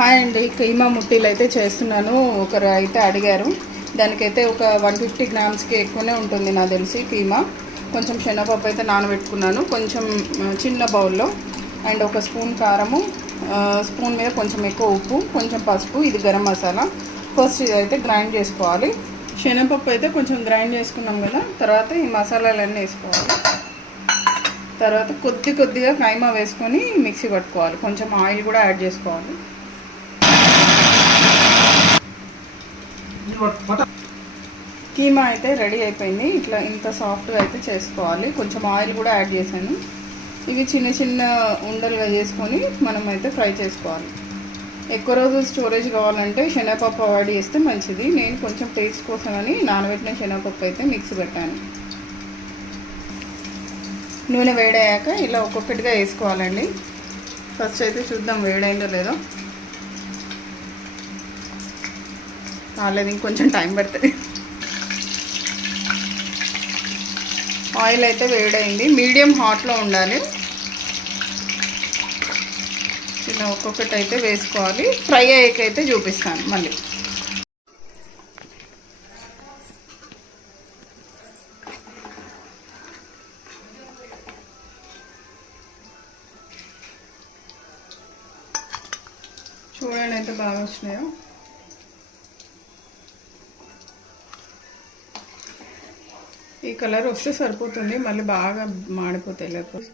Hi అండి, కీమా ముట్టీలు అయితే చేస్తున్నాను. ఒకరు అయితే అడిగారు. దానికైతే ఒక 150 గ్రామ్స్కి ఎక్కువనే ఉంటుంది నాకు తెలిసి కీమా. కొంచెం శనగపప్పు అయితే నానబెట్టుకున్నాను కొంచెం చిన్న బౌల్లో. అండ్ ఒక స్పూన్ కారము, స్పూన్ మీద కొంచెం ఎక్కువ ఉప్పు, కొంచెం పసుపు, ఇది గరం మసాలా. ఫస్ట్ ఇది అయితే గ్రైండ్ చేసుకోవాలి. శనగపప్పు అయితే కొంచెం గ్రైండ్ చేసుకున్నాం కదా, తర్వాత ఈ మసాలాలన్నీ వేసుకోవాలి. తర్వాత కొద్దిగా కైమా వేసుకొని మిక్సీ పట్టుకోవాలి. కొంచెం ఆయిల్ కూడా యాడ్ చేసుకోవాలి. కీమా అయితే రెడీ అయిపోయింది. ఇట్లా ఇంత సాఫ్ట్గా అయితే చేసుకోవాలి. కొంచెం ఆయిల్ కూడా యాడ్ చేశాను. ఇవి చిన్న చిన్న ఉండలుగా చేసుకొని మనం అయితే ఫ్రై చేసుకోవాలి. ఎక్కువ రోజులు స్టోరేజ్ కావాలంటే శనగపప్పు అవాయిడ్ చేస్తే మంచిది. నేను కొంచెం టేస్ట్ కోసమని నానబెట్టిన శనగపప్పు అయితే మిక్సీ పెట్టాను. నూనె వేడయ్యాక ఇలా ఒక్కొక్కటిగా వేసుకోవాలండి. ఫస్ట్ అయితే చూద్దాం వేడైందో లేదో. కాలేదు, ఇంకొంచెం టైం పడుతుంది. ఆయిల్ అయితే వేడైంది, మీడియం హాట్లో ఉండాలి. ఇలా ఒక్కొక్కటి అయితే వేసుకోవాలి. ఫ్రై అయ్యాకైతే చూపిస్తాను మళ్ళీ. చూడండి అయితే బాగా వచ్చినాయో. ఈ కలర్ వస్తే సరిపోతుంది, మళ్ళీ బాగా మాడిపోతాయి లేకపోతే.